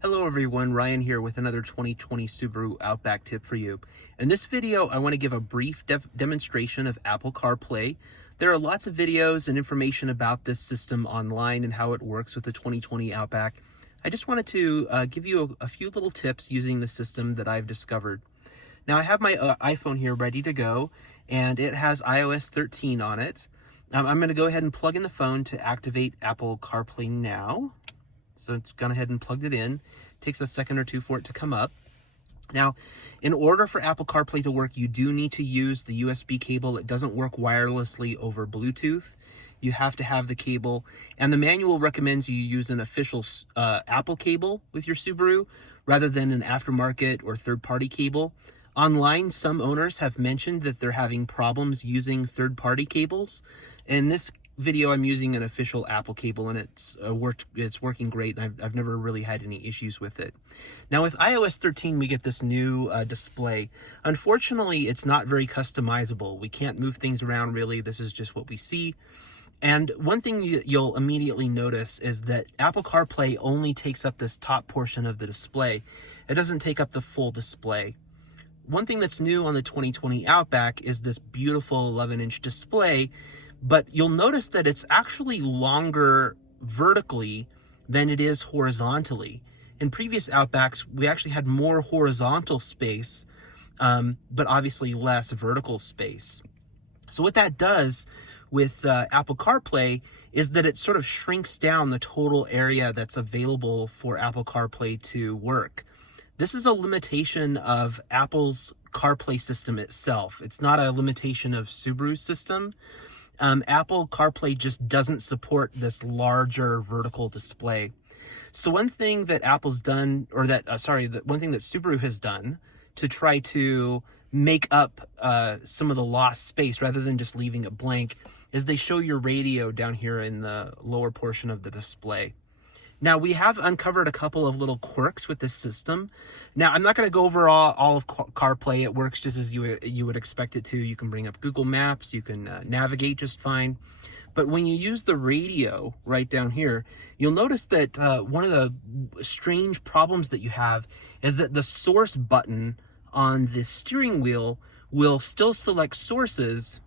Hello everyone, Ryan here with another 2020 Subaru Outback tip for you. In this video, I want to give a brief demonstration of Apple CarPlay. There are lots of videos and information about this system online and how it works with the 2020 Outback. I just wanted to give you a few little tips using the system that I've discovered. Now I have my iPhone here ready to go, and it has iOS 13 on it. I'm going to go ahead and plug in the phone to activate Apple CarPlay now. So it's gone ahead and plugged it in. It takes a second or two for it to come up. Now, in order for Apple CarPlay to work, you do need to use the USB cable. It doesn't work wirelessly over Bluetooth. You have to have the cable, and the manual recommends you use an official Apple cable with your Subaru rather than an aftermarket or third-party cable. Online, some owners have mentioned that they're having problems using third-party cables. In this video, I'm using an official Apple cable, and it's working great. I've never really had any issues with it. Now with iOS 13, we get this new display. Unfortunately, it's not very customizable. We can't move things around really. This is just what we see. And one thing you'll immediately notice is that Apple CarPlay only takes up this top portion of the display. It doesn't take up the full display. One thing that's new on the 2020 Outback is this beautiful 11-inch display, but you'll notice that it's actually longer vertically than it is horizontally. In previous Outbacks, we actually had more horizontal space, but obviously less vertical space. So what that does with Apple CarPlay is that it sort of shrinks down the total area that's available for Apple CarPlay to work. This is a limitation of Apple's CarPlay system itself. It's not a limitation of Subaru's system. Apple CarPlay just doesn't support this larger vertical display. So one thing that Apple's done, or one thing that Subaru has done to try to make up some of the lost space rather than just leaving it blank, is they show your radio down here in the lower portion of the display. Now, we have uncovered a couple of little quirks with this system. Now, I'm not going to go over all of CarPlay. It works just as you would expect it to. You can bring up Google Maps. You can navigate just fine. But when you use the radio right down here, you'll notice that one of the strange problems that you have is that the source button on the steering wheel will still select sources,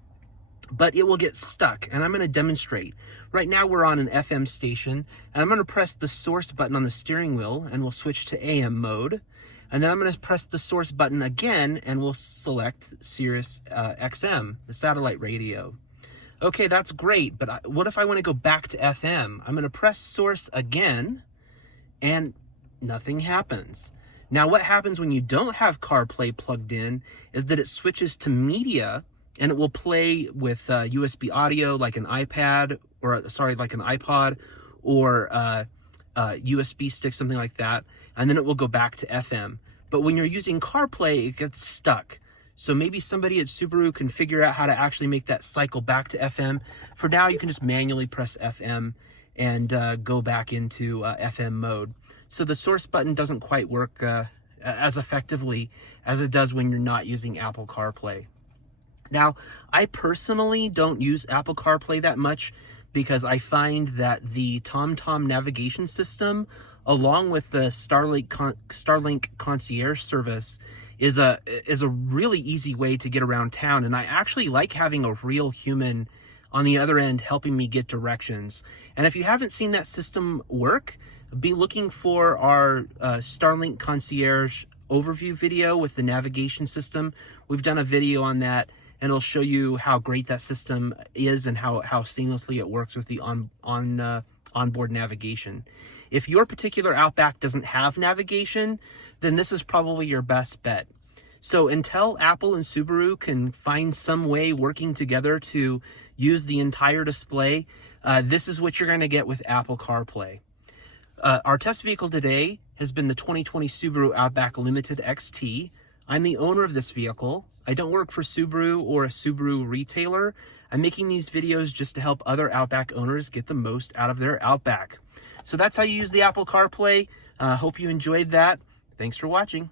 but it will get stuck, and I'm going to demonstrate. Right now we're on an FM station, and I'm going to press the source button on the steering wheel, and we'll switch to AM mode. And then I'm going to press the source button again, and we'll select Sirius XM, the satellite radio. Okay, that's great, but what if I want to go back to FM? I'm going to press source again, and nothing happens. Now what happens when you don't have CarPlay plugged in is that it switches to media, and it will play with USB audio like an iPod or USB stick, something like that, and then it will go back to FM. But when you're using CarPlay, it gets stuck. So maybe somebody at Subaru can figure out how to actually make that cycle back to FM. For now, you can just manually press FM and go back into FM mode. So the source button doesn't quite work as effectively as it does when you're not using Apple CarPlay. Now, I personally don't use Apple CarPlay that much because I find that the TomTom navigation system, along with the Starlink concierge service, is a really easy way to get around town. And I actually like having a real human on the other end helping me get directions. And if you haven't seen that system work, be looking for our Starlink concierge overview video with the navigation system. We've done a video on that, and it'll show you how great that system is and how seamlessly it works with the onboard navigation. If your particular Outback doesn't have navigation, then this is probably your best bet. So until Apple and Subaru can find some way working together to use the entire display, this is what you're going to get with Apple CarPlay. Our test vehicle today has been the 2020 Subaru Outback Limited XT. I'm the owner of this vehicle. I don't work for Subaru or a Subaru retailer. I'm making these videos just to help other Outback owners get the most out of their Outback. So that's how you use the Apple CarPlay. Hope you enjoyed that. Thanks for watching.